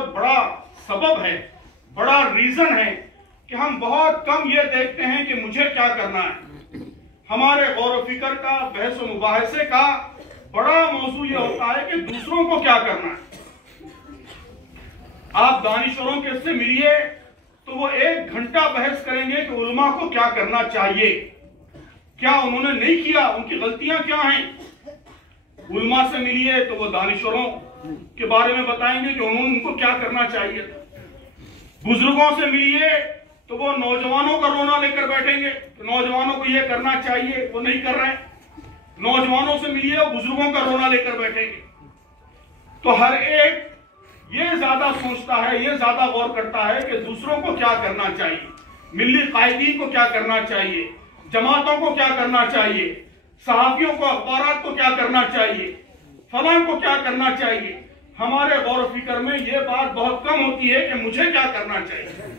बहुत बड़ा सबब है, बड़ा रीजन है कि हम बहुत कम ये देखते हैं कि मुझे क्या करना है। हमारे गौर फिक्र का, बहस व मुबाहसे का बड़ा मौजू ये होता है कि दूसरों को क्या करना है। आप दानिशवरों के से मिलिए तो वो 1 घंटा बहस करेंगे कि उलमा को क्या करना चाहिए, क्या उन्होंने नहीं किया, उनकी गलतियां क्या हैं। उलमा से मिलिए तो वो दानिशवरों के बारे में बताएंगे कि उन्होंने उनको क्या करना चाहिए। बुजुर्गों से मिलिए तो वो नौजवानों का रोना लेकर बैठेंगे कि नौजवानों को ये करना चाहिए, वो नहीं कर रहे हैं। नौजवानों से मिलिए और बुजुर्गों का रोना लेकर बैठेंगे। तो हर एक ये ज्यादा सोचता है, ये ज्यादा गौर करता है कि दूसरों को क्या करना चाहिए, मिल्ली कायदीन को क्या करना चाहिए, जमातों को क्या करना चाहिए, सहाफियों को, अखबारात को क्या करना चाहिए, फलां को क्या करना चाहिए। हमारे गौर फिक्र में ये बात बहुत कम होती है कि मुझे क्या करना चाहिए।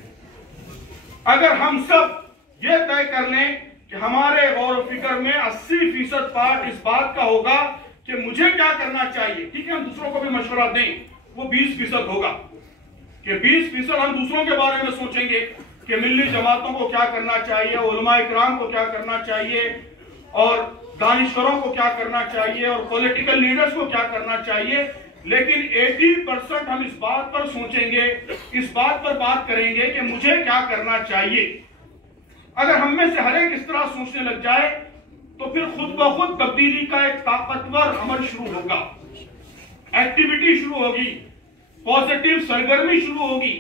अगर हम सब ये तय कर लें कि हमारे गौर फिक्र में 80% पार्ट इस बात का होगा कि मुझे क्या करना चाहिए, ठीक है, हम दूसरों को भी मशवरा दें, वो 20% होगा कि 20% हम दूसरों के बारे में सोचेंगे कि मिल्ली जमातों को क्या करना चाहिए, उलमा इकराम को क्या करना चाहिए, और दानिशवरों को क्या करना चाहिए, और पॉलिटिकल लीडर्स को क्या करना चाहिए। लेकिन 80% हम इस बात पर सोचेंगे, इस बात पर बात करेंगे कि मुझे क्या करना चाहिए। अगर हम में से हर एक इस तरह सोचने लग जाए तो फिर खुद ब खुद तब्दीली का एक ताकतवर अमल शुरू होगा, एक्टिविटी शुरू होगी, पॉजिटिव सरगर्मी शुरू होगी।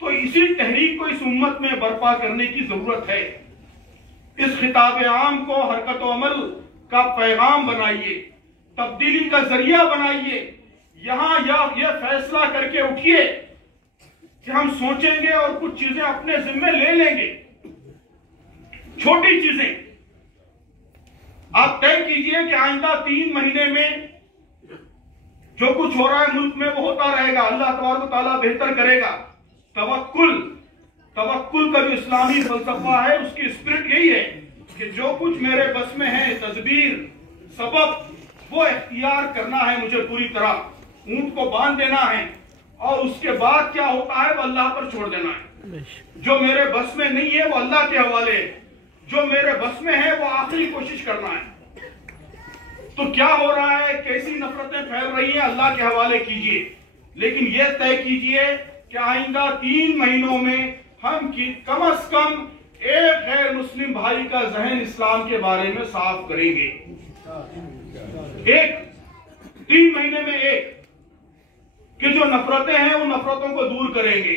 तो इसी तहरीक को इस उम्मत में बर्पा करने की जरूरत है। इस खिताब आम को हरकत अमल का पैगाम बनाइए, तब्दीली का जरिया बनाइए। यहां यह फैसला करके उठिए कि हम सोचेंगे और कुछ चीजें अपने जिम्मे ले लेंगे। छोटी चीजें आप तय कीजिए कि आइंदा 3 महीने में जो कुछ हो रहा है मुल्क में वो होता रहेगा, अल्लाह तबारक ताला बेहतर करेगा। तवक्कुल का जो इस्लामी फलसफा है उसकी स्पिरिट यही है कि जो कुछ मेरे बस में है, तदबीर, सबब, वो इख्तियार करना है मुझे पूरी तरह, ऊंट को बांध देना है, और उसके बाद क्या होता है वो अल्लाह पर छोड़ देना है। जो मेरे बस में नहीं है वो अल्लाह के हवाले है, जो मेरे बस में है वो आखिरी कोशिश करना है। तो क्या हो रहा है, कैसी नफरतें फैल रही हैं, अल्लाह के हवाले कीजिए। लेकिन यह तय कीजिए कि आइंदा 3 महीनों में हम कम से कम एक गैर मुस्लिम भाई का जहन इस्लाम के बारे में साफ करेंगे। 3 महीने में एक, कि जो नफरतें हैं उन नफरतों को दूर करेंगे,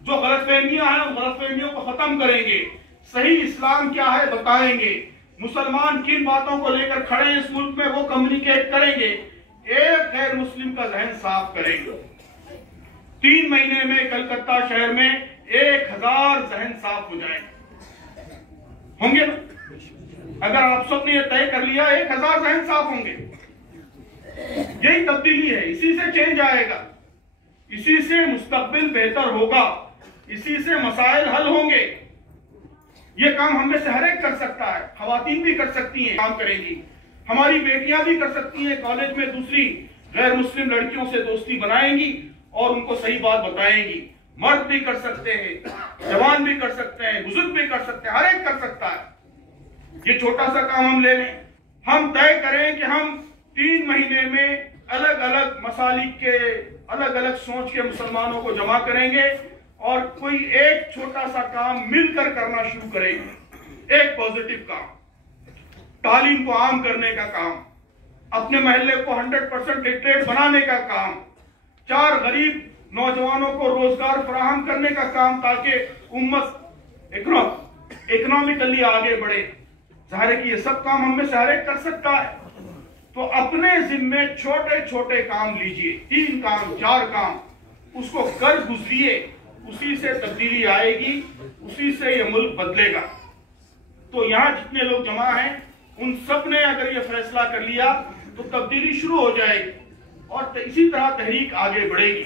जो गलतफहमियां हैं उन गलतफहमियों को खत्म करेंगे, सही इस्लाम क्या है बताएंगे, मुसलमान किन बातों को लेकर खड़े हैं इस मुल्क में वो कम्युनिकेट करेंगे, एक गैर मुस्लिम का जहन साफ करेंगे। 3 महीने में कलकत्ता शहर में 1000 जहन साफ हो जाएंगे, होंगे ना। अगर आप सबने ये तय कर लिया 1000 जहन साफ होंगे, यही तब्दीली है। इसी से चेंज आएगा, इसी से मुस्तकबिल बेहतर होगा, इसी से मसाइल हल होंगे। ये काम हम में से हर एक कर सकता है, खवातीन भी कर सकती हैं, काम करेंगी, हमारी बेटियां भी कर सकती हैं, कॉलेज में दूसरी गैर मुस्लिम लड़कियों से दोस्ती बनाएंगी और उनको सही बात बताएंगी। मर्द भी कर सकते हैं, जवान भी कर सकते हैं, बुजुर्ग भी कर सकते हैं, हर एक कर सकता है। ये छोटा सा काम हम ले लें, हम तय करें कि हम 3 महीने में अलग अलग मसालिक के, अलग अलग सोच के मुसलमानों को जमा करेंगे और कोई एक छोटा सा काम मिलकर करना शुरू करेंगे। एक पॉजिटिव काम, तालीम को आम करने का काम, अपने महल्ले को 100% लिटरेट बनाने का काम, 4 गरीब नौजवानों को रोजगार फराहम करने का काम, ताकि उम्मत इकोनॉमिकली आगे बढ़े। जाहिर है कि ये सब काम हम में से हर एक कर सकता है। तो अपने जिम्मे छोटे छोटे काम लीजिए, 3 काम 4 काम, उसको कर गुजरिए, उसी से तब्दीली आएगी, उसी से ये मुल्क बदलेगा। तो यहाँ जितने लोग जमा हैं उन सब ने अगर ये फैसला कर लिया तो तब्दीली शुरू हो जाएगी और इसी तरह तहरीक आगे बढ़ेगी।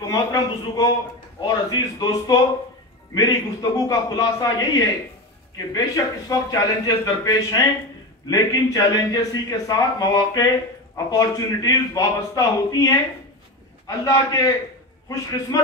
तो मोहतरम बुजुर्गों और अजीज दोस्तों, मेरी गुफ्तगू का खुलासा यही है कि बेशक इस वक्त चैलेंजेस दरपेश हैं, लेकिन चैलेंजेस ही के साथ मौके, अपॉर्चुनिटीज वाबस्ता होती हैं। अल्लाह के खुशकिस्मत